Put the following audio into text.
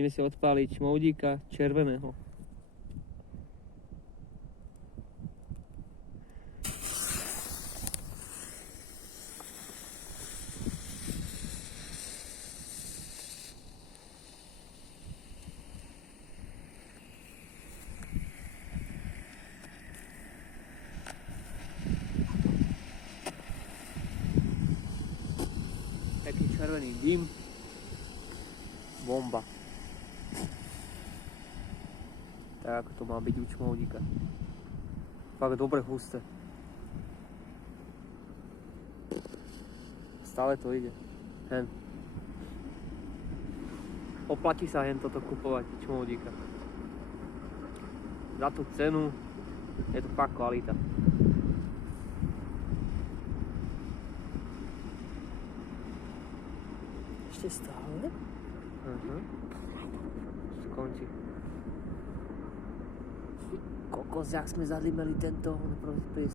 Ideme si odpáliť čmoudíka červeného. Taký červený dym. Bomba. Tak ako to má byť u čmoudíka. Fakt dobre husté. Stále to ide. Hen. Oplatí sa hen toto kupovať čmoudíka. Za tú cenu je to fakt kvalita. Ešte stále? Skončí. Kokos, jak sme zadlimeli tento